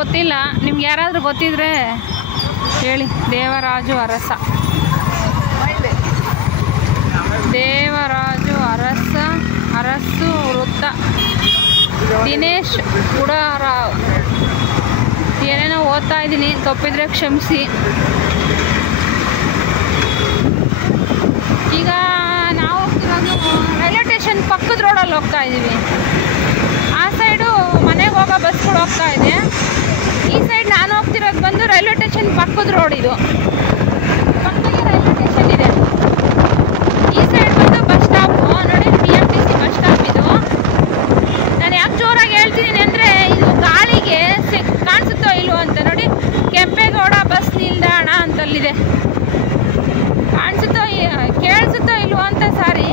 ಗೊತ್ತಿಲ್ಲ, ನಿಮ್ಗೆ ಯಾರಾದರೂ ಗೊತ್ತಿದ್ರೆ ಹೇಳಿ. ದೇವರಾಜು ಅರಸ, ದೇವರಾಜು ಅರಸು ವೃತ್ತ, ದಿನೇಶ್ ಗುಡರಾವ್. ಏನೇನೋ ಓದ್ತಾ ಇದ್ದೀನಿ, ತಪ್ಪಿದ್ರೆ ಕ್ಷಮಿಸಿ. ಈಗ ನಾವು ಹೋಗ್ತಿರೋದು ರೈಲ್ವೆ ಸ್ಟೇಷನ್ ಪಕ್ಕದ ರೋಡಲ್ಲಿ ಹೋಗ್ತಾ ಇದ್ದೀವಿ. ಆ ಸೈಡು ಮನೆಗೆ ಹೋಗೋ ಬಸ್ಗಳು ಹೋಗ್ತಾ ಇದೆ. ಈ ಸೈಡ್ ನಾನು ಹೋಗ್ತಿರೋದು ಬಂದು ರೈಲ್ವೆ ಸ್ಟೇಷನ್ ಪಕ್ಕದ ರೋಡ್. ಇದು ಪಕ್ಕದಲ್ಲಿ ರೈಲ್ವೆ ಸ್ಟೇಷನ್ ಇದೆ. ಈ ಸೈಡ್ ಬಂದು ಬಸ್ ಸ್ಟಾಪು ನೋಡಿ, BMTC ಬಸ್ ಸ್ಟಾಪ್ ಇದು. ನಾನು ಯಾಕೆ ಜೋರಾಗಿ ಹೇಳ್ತಿದ್ದೀನಿ ಅಂದರೆ ಇದು ಗಾಳಿಗೆ ಕಾಣಿಸುತ್ತೋ ಇಲ್ವೋ ಅಂತ. ನೋಡಿ, ಕೆಂಪೇಗೌಡ ಬಸ್ ನಿಲ್ದಾಣ ಅಂತಲ್ಲಿದೆ. ಕಾಣಿಸುತ್ತೋ ಕೇಳಿಸುತ್ತೋ ಇಲ್ವೋ ಅಂತ ಸಾರಿ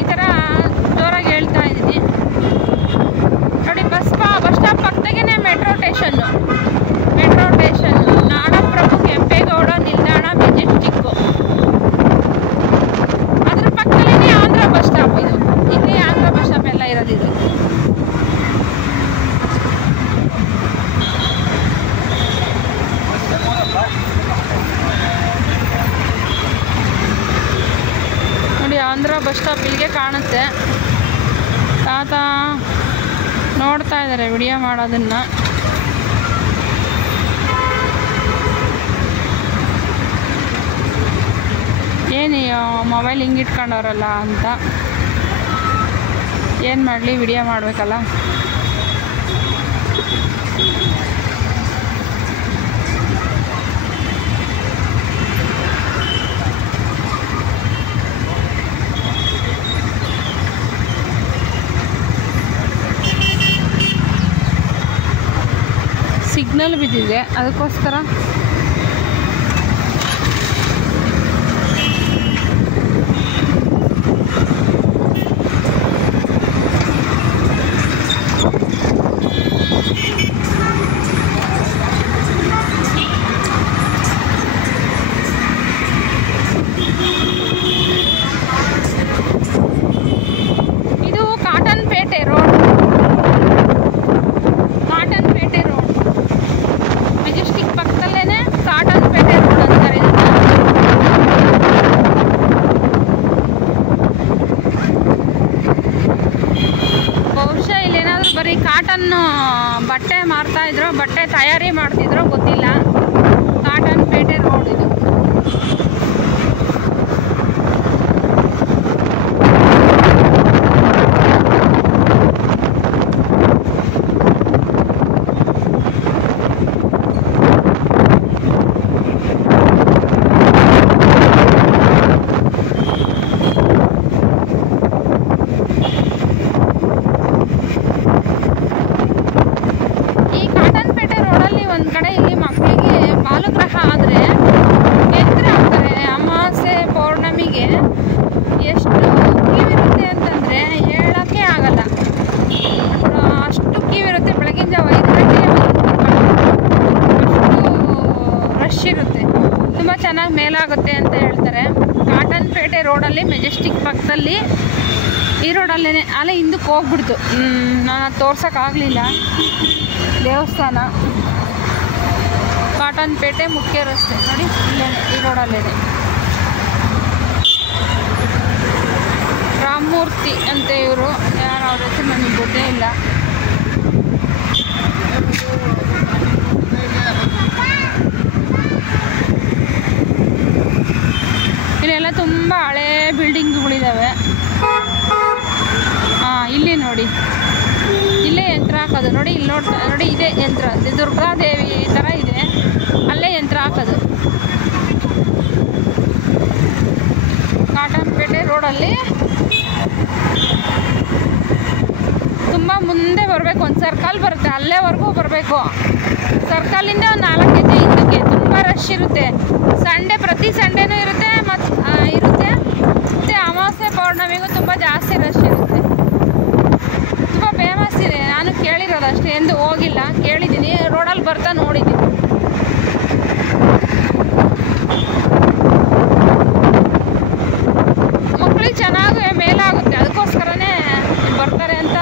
ಈ ಥರ ಜೋರಾಗಿ ಹೇಳ್ತಾ ಇದ್ದೀನಿ. ನೋಡಿ, ಬಸ್ ಸ್ಟಾಪ್ ಪಕ್ಕದಾಗೇ ಮೆಟ್ರೋ ಸ್ಟೇಷನ್ನು. ನಾಡಪ್ರಭು ಕೆಂಪೇಗೌಡ ನಿಲ್ದಾಣ ಮೆಜೆಸ್ಟಿಕ್ಕು. ಅದ್ರ ಪಕ್ಕದಲ್ಲೇ ಆಂಧ್ರ ಬಸ್ ಸ್ಟಾಪ್ ಇದು. ಇಲ್ಲಿ ಆಂಧ್ರ ಬಸ್ ಸ್ಟಾಪ್ ಎಲ್ಲ ಇರೋದಿದು. ನೋಡಿ, ಆಂಧ್ರ ಬಸ್ ಸ್ಟಾಪ್ ಇಲ್ಲಿಗೆ ಕಾಣುತ್ತೆ. ತಾತ ನೋಡ್ತಾ ಇದ್ದಾರೆ ವಿಡಿಯೋ ಮಾಡೋದನ್ನು. ಏನು ಮೊಬೈಲ್ ಹಿಂಗೆ ಇಟ್ಕೊಂಡವ್ರಲ್ಲ ಅಂತ. ಏನು ಮಾಡಲಿ, ವಿಡಿಯೋ ಮಾಡಬೇಕಲ್ಲ. ಸಿಗ್ನಲ್ ಬಿದ್ದಿದೆ, ಅದಕ್ಕೋಸ್ಕರ ಇದು ಕಾಟನ್ಪೇಟೆ ರೋಡ್. ಮೆಜೆಸ್ಟಿಕ್ ಪಕ್ಕದಲ್ಲೇ ಕಾಟನ್ಪೇಟೆ ರೋಡ್ ಅಂತಾರೆ ಇದನ್ನ. ಬಹುಶಃ ಇಲ್ಲೇನಾದರೂ ಬರೀ ಕಾಟನ್ ಬಟ್ಟೆ ಮಾರ್ತಾಯಿದ್ರು, ಬಟ್ಟೆ ತಯಾರಿ ಮಾಡ್ತಿದ್ರು, ಗೊತ್ತಿಲ್ಲ. ಕಾಟನ್ಪೇಟೆ ರೋಡ್ ಇದು. ಒಂದು ಕಡೆ ಇಲ್ಲಿ ಮಕ್ಕಳಿಗೆ ಬಾಲಗೃಹ ಆದರೆ ಯಂತ್ರ ಆಗ್ತಾರೆ. ಅಮಾವಾಸ್ಯೆ ಪೌರ್ಣಮಿಗೆ ಎಷ್ಟು ಕ್ಯೂವಿರುತ್ತೆ ಅಂತಂದರೆ ಹೇಳೋಕ್ಕೆ ಆಗಲ್ಲ. ಅಷ್ಟು ಕ್ಯೂವಿರುತ್ತೆ. ಬೆಳಗಿನ ಜಾವ 5 ಗಂಟೆಗೆ ಅಷ್ಟು ರಶ್ ಇರುತ್ತೆ. ತುಂಬ ಚೆನ್ನಾಗಿ ಮೇಲಾಗುತ್ತೆ ಅಂತ ಹೇಳ್ತಾರೆ. ಕಾಟನ್ಪೇಟೆ ರೋಡಲ್ಲಿ ಮೆಜೆಸ್ಟಿಕ್ ಪಕ್ಕದಲ್ಲಿ ಈ ರೋಡಲ್ಲೇ ಅಲ್ಲೇ ಹಿಂದಕ್ಕೆ ಹೋಗ್ಬಿಡ್ತು. ನಾನು ಅದು ತೋರ್ಸೋಕ್ಕಾಗಲಿಲ್ಲ. ದೇವಸ್ಥಾನ ಕಾಟನ್ಪೇಟೆ ಮುಖ್ಯ ರಸ್ತೆ ನೋಡಿ, ಇಲ್ಲೇ ಈ ರೋಡಲ್ಲೇ. ರಾಮಮೂರ್ತಿ ಅಂತ ಇವರು, ಯಾರು ಅವ್ರ ಹೆಸರು ನನಗೆ ಗೊತ್ತೇ ಇಲ್ಲ. ಇಲ್ಲೆಲ್ಲ ತುಂಬ ಹಳೇ ಬಿಲ್ಡಿಂಗ್ಗಳಿದ್ದಾವೆ. ಇಲ್ಲಿ ನೋಡಿ, ಇಲ್ಲೇ ಯಂತ್ರ ಹಾಕೋದು ನೋಡಿ. ಇಲ್ಲಿ ನೋಡಿ ಇದೇ ಯಂತ್ರ. ದುರ್ಗಾದೇವಿ ಥರ ಇದೆ, ಅಲ್ಲೇ ಯಂತ್ರ ಹಾಕೋದು. ಕಾಟನ್ಪೇಟೆ ರೋಡಲ್ಲಿ ತುಂಬ ಮುಂದೆ ಬರಬೇಕು. ಒಂದು ಸರ್ಕಲ್ ಬರುತ್ತೆ, ಅಲ್ಲೇವರೆಗೂ ಬರಬೇಕು. ಸರ್ಕಲಿಂದ ಒಂದು 4 ಹೆಜ್ಜೆ ಹಿಂದಕ್ಕೆ. ತುಂಬ ರಶ್ ಇರುತ್ತೆ. ಪ್ರತಿ ಸಂಡೇನೂ ಇರುತ್ತೆ ಮತ್ತು ಅಮಾವಾಸ್ಯೆ ಪೌರ್ಣಮಿಗೂ ತುಂಬ ಜಾಸ್ತಿ ರಶ್ ಇರುತ್ತೆ. ತುಂಬ ಫೇಮಸ್ ಇದೆ. ನಾನು ಕೇಳಿರೋದು ಅಷ್ಟೇ, ಎಂದು ಹೋಗಿಲ್ಲ. ಕೇಳಿದ್ದೀನಿ, ರೋಡಲ್ಲಿ ಬರ್ತಾ ನೋಡಿದ್ದೀನಿ. ಮಕ್ಕಳಿಗೆ ಚೆನ್ನಾಗಿ ಮೇಲಾಗುತ್ತೆ, ಅದಕ್ಕೋಸ್ಕರನೇ ಬರ್ತಾರೆ ಅಂತ.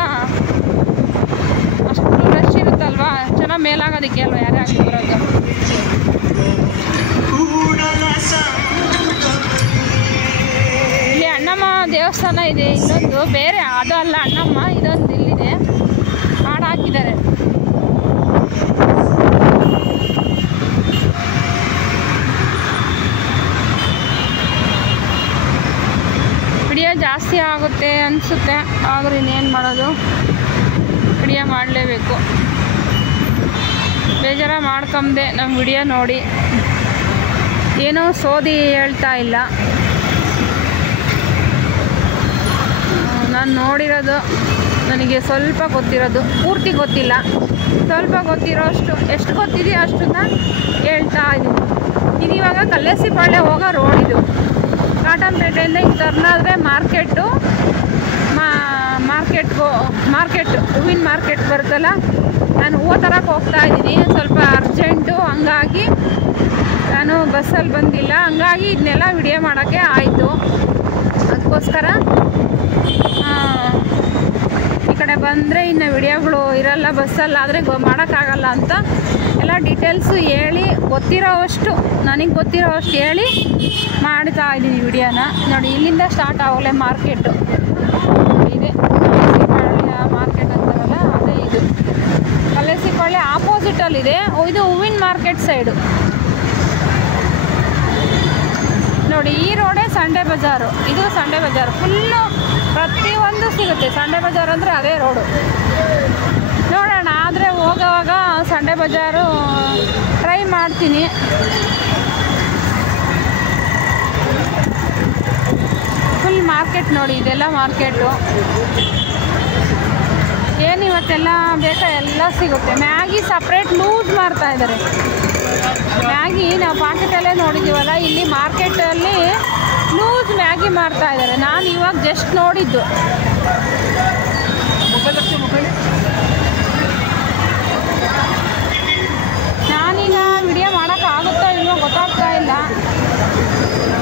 ಅಷ್ಟು ರಶ್ ಇರುತ್ತಲ್ವಾ, ಚೆನ್ನಾಗಿ ಮೇಲಾಗೋದಕ್ಕೆ. ನೋಡೋಕ್ಕೆ ಅಲ್ವ ಯಾರ್ಯಾರು ಬರೋದು. ಇಲ್ಲಿ ಅಣ್ಣಮ್ಮ ದೇವಸ್ಥಾನ ಇದೆ, ಇನ್ನೊಂದು ಬೇರೆ ಅದು ಅಲ್ಲ ಅಣ್ಣಮ್ಮ, ಇದೊಂದು ಇಲ್ಲಿದೆ, ಹಾಡು ಹಾಕಿದ್ದಾರೆ. ವಿಡಿಯೋ ಜಾಸ್ತಿ ಆಗುತ್ತೆ ಅನಿಸುತ್ತೆ, ಆದರೂ ಇನ್ನೇನು ಮಾಡೋದು, ವಿಡಿಯೋ ಮಾಡಲೇಬೇಕು. ಬೇಜಾರ ಮಾಡ್ಕೊಂಡೆ ನಮ್ಮ ವಿಡಿಯೋ ನೋಡಿ, ಏನೋ ಸೋದಿ ಹೇಳ್ತಾ ಇಲ್ಲ. ನಾನು ನೋಡಿರೋದು, ನನಗೆ ಸ್ವಲ್ಪ ಗೊತ್ತಿರೋದು, ಪೂರ್ತಿ ಗೊತ್ತಿಲ್ಲ, ಸ್ವಲ್ಪ ಗೊತ್ತಿರೋ ಅಷ್ಟು, ಎಷ್ಟು ಗೊತ್ತಿದೆಯೋ ಅಷ್ಟನ್ನು ಹೇಳ್ತಾ ಇದ್ದೀನಿ. ಇದು ಇವಾಗ ಕಲ್ಲೇಸಿಪಾಳ್ಯ ಹೋಗೋ ರೋಡ್ ಇದು. ಕಾಟನ್ಪೇಟೆಯಿಂದ ಈಗ ಟರ್ನಾದರೆ ಮಾರ್ಕೆಟ್ಟು, ಮಾರ್ಕೆಟ್ ಹೂವಿನ ಮಾರ್ಕೆಟ್ ಬರುತ್ತಲ್ಲ, ನಾನು ಹೂವು ತರಕ್ಕೆ ಹೋಗ್ತಾ ಇದ್ದೀನಿ. ಸ್ವಲ್ಪ ಅರ್ಜೆಂಟು, ಹಂಗಾಗಿ ನಾನು ಬಸ್ಸಲ್ಲಿ ಬಂದಿಲ್ಲ, ಹಂಗಾಗಿ ಇದನ್ನೆಲ್ಲ ವಿಡಿಯೋ ಮಾಡೋಕ್ಕೆ ಆಯಿತು. ಅದಕ್ಕೋಸ್ಕರ ಈ ಕಡೆ ಬಂದರೆ ಇನ್ನು ವಿಡಿಯೋಗಳು ಇರಲ್ಲ, ಬಸ್ಸಲ್ಲಾದರೆ ಮಾಡೋಕ್ಕಾಗಲ್ಲ ಅಂತ ಎಲ್ಲ ಡೀಟೇಲ್ಸು ಹೇಳಿ, ಗೊತ್ತಿರೋವಷ್ಟು, ನನಗೆ ಗೊತ್ತಿರೋವಷ್ಟು ಹೇಳಿ ಮಾಡ್ತಾ ಇದ್ದೀನಿ ವಿಡಿಯೋನ. ನೋಡಿ, ಇಲ್ಲಿಂದ ಸ್ಟಾರ್ಟ್ ಆಗೋಲೆ ಮಾರ್ಕೆಟು ಇದೆ, ಕಲ್ಲೇಸಿಪಾಳ್ಯ ಮಾರ್ಕೆಟ್ ಅಂತಾರಲ್ಲ ಅದೇ ಇದು. ಕಲ್ಲೇಸಿಪಾಳ್ಯ ಆಪೋಸಿಟಲ್ಲಿದೆ, ಇದು ಹೂವಿನ ಮಾರ್ಕೆಟ್ ಸೈಡು. ನೋಡಿ, ಈ ರೋಡೇ ಸಂಡೆ ಬಜಾರು, ಇದು ಸಂಡೆ ಬಜಾರು, ಫುಲ್ಲು ಪ್ರತಿಯೊಂದು ಸಿಗುತ್ತೆ. ಸಂಡೆ ಬಜಾರ್ ಅಂದರೆ ಅದೇ ರೋಡು. ನೋಡೋಣ, ಆದರೆ ಹೋಗೋವಾಗ ಸಂಡೆ ಬಜಾರು ಟ್ರೈ ಮಾಡ್ತೀನಿ. ಫುಲ್ ಮಾರ್ಕೆಟ್ ನೋಡಿ, ಇದೆಲ್ಲ ಮಾರ್ಕೆಟು. ಏನು ಇವತ್ತೆಲ್ಲ ಬೇಕಾ ಎಲ್ಲ ಸಿಗುತ್ತೆ. ಮ್ಯಾಗಿ ಸಪ್ರೇಟ್ ಲೂಸ್ ಮಾಡ್ತಾ ಇದ್ದಾರೆ. ಮ್ಯಾಗಿ ನಾವು ಪಾಕೆಟಲ್ಲೇ ನೋಡಿದ್ದೀವಲ್ಲ, ಇಲ್ಲಿ ಮಾರ್ಕೆಟಲ್ಲಿ ಲೂಸ್ ಮ್ಯಾಗಿ ಮಾಡ್ತಾ ಇದ್ದಾರೆ. ನಾನು ಇವಾಗ ಜಸ್ಟ್ ನೋಡಿದ್ದು. ನಾನೀಗ ವಿಡಿಯೋ ಮಾಡೋಕ್ಕಾಗುತ್ತೋ ಇಲ್ವೋ ಗೊತ್ತಾಗ್ತಾ ಇಲ್ಲ.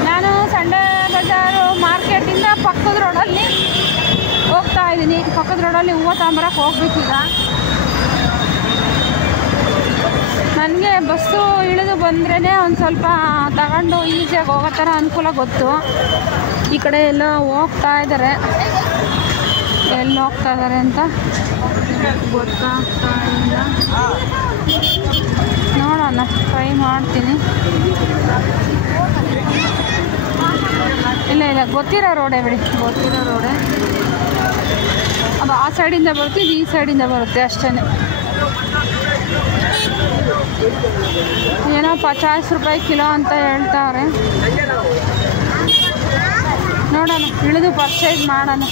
ನಾನು ಸಂಡೆ ಬಜಾರು ಮಾರ್ಕೆಟಿಂದ ಪಕ್ಕದ ರೋಡಲ್ಲಿ ಹೋಗ್ತಾ ಇದ್ದೀನಿ. ಪಕ್ಕದ ರೋಡಲ್ಲಿ ಹೂವು ತಗೊಂಬರಕ್ಕೆ ಹೋಗ್ಬೇಕೀಗ. ನನಗೆ ಬಸ್ಸು ಇಳಿದು ಬಂದ್ರೇ ಒಂದು ಸ್ವಲ್ಪ ತಗೊಂಡು ಈಸಿಯಾಗಿ ಹೋಗೋ ಥರ ಅನುಕೂಲ ಗೊತ್ತು. ಈ ಕಡೆ ಎಲ್ಲ ಹೋಗ್ತಾ ಇದ್ದಾರೆ, ಎಲ್ಲಿ ಹೋಗ್ತಾ ಇದ್ದಾರೆ ಅಂತ ಗೊತ್ತಾಗ್ತಾ ಇಲ್ಲ. ನೋಡೋಣ, ಟ್ರೈ ಮಾಡ್ತೀನಿ. ಇಲ್ಲ ಗೊತ್ತಿರೋ ರೋಡೇ ಬಿಡಿ, ಗೊತ್ತಿರೋ ರೋಡೇ. ಅದು ಆ ಸೈಡಿಂದ ಬರುತ್ತೆ, ಇದು ಈ ಸೈಡಿಂದ ಬರುತ್ತೆ ಅಷ್ಟೇ. ಏನೋ 50 ರೂಪಾಯಿ ಕಿಲೋ ಅಂತ ಹೇಳ್ತಾವ್ರೆ. ನೋಡೋಣ, ಇಳಿದು ಪರ್ಚೇಸ್ ಮಾಡೋಣ.